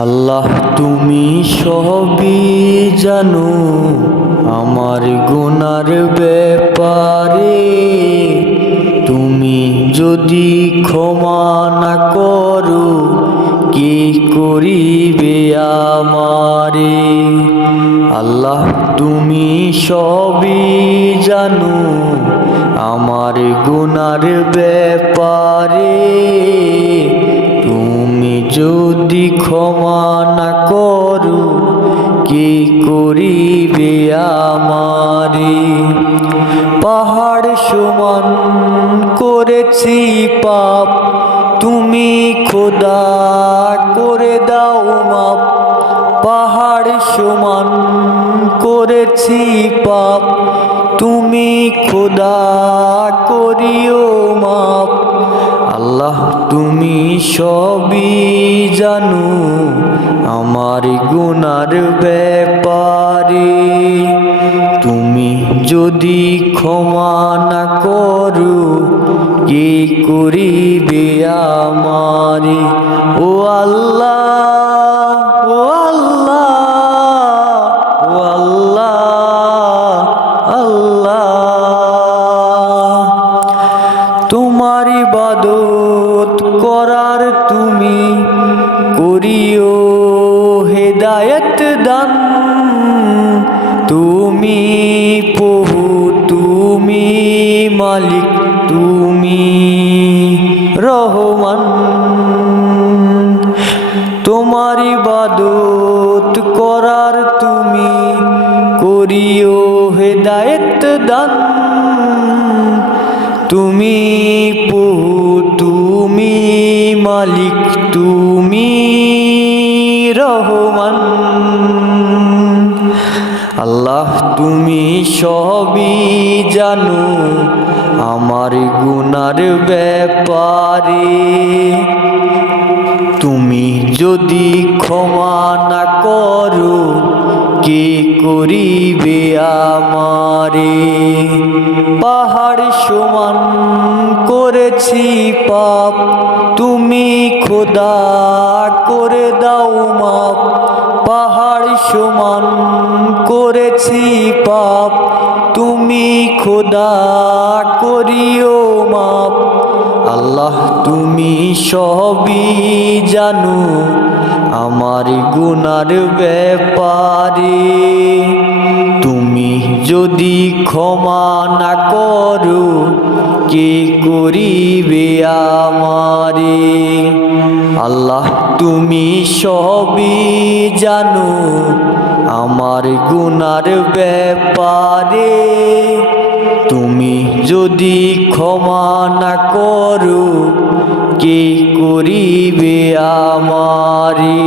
আল্লাহ, তুমি সবই জানো আমার গুনার ব্যাপারে। তুমি যদি ক্ষমা না করো, কি করিবে আমারে? আল্লাহ, তুমি সবই জানো আমার গুনার ব্যাপারে। যদি ক্ষমা না করো, কি করিবে আমারে? পাহাড় সমান করেছি পাপ, তুমি খোদা করে দাও মাপ। পাহাড় সমান করেছি পাপ, তুমি খোদা করিও মাপ। আল্লাহ, তুমি সবই জানো আমার গুনার ব্যাপারে। তুমি যদি ক্ষমা না করো, কি করিবে আমারে? ও আল্লাহ তুমি করিও হেদায়ত দান। তুমি প্রভু, তুমি মালিক, তুমি রহমান। তোমার ইবাদত করার তুমি করিও হেদায়ত দান। তুমি প্রভু, তুমি মালিক তুমি রহমান। আল্লাহ, তুমি সবই জানো আমার গুনার ব্যাপারে। তুমি যদি ক্ষমা না করো, কে করিবে আমারে। পাহাড় সমান করেছি পাপ, তুমি খোদা করে দাও মাপ। পাহাড় সমান করেছি পাপ, তুমি খোদা করিও মাপ। আল্লাহ, তুমি সবই জানো আমার গুনার ব্যাপারে। তুমি যদি ক্ষমা না করো, কে করিবে আমারে? আল্লাহ, তুমি সবই জানো আমার গুনার ব্যাপারে। তুমি যদি ক্ষমা না করো কে করিবে আমারে?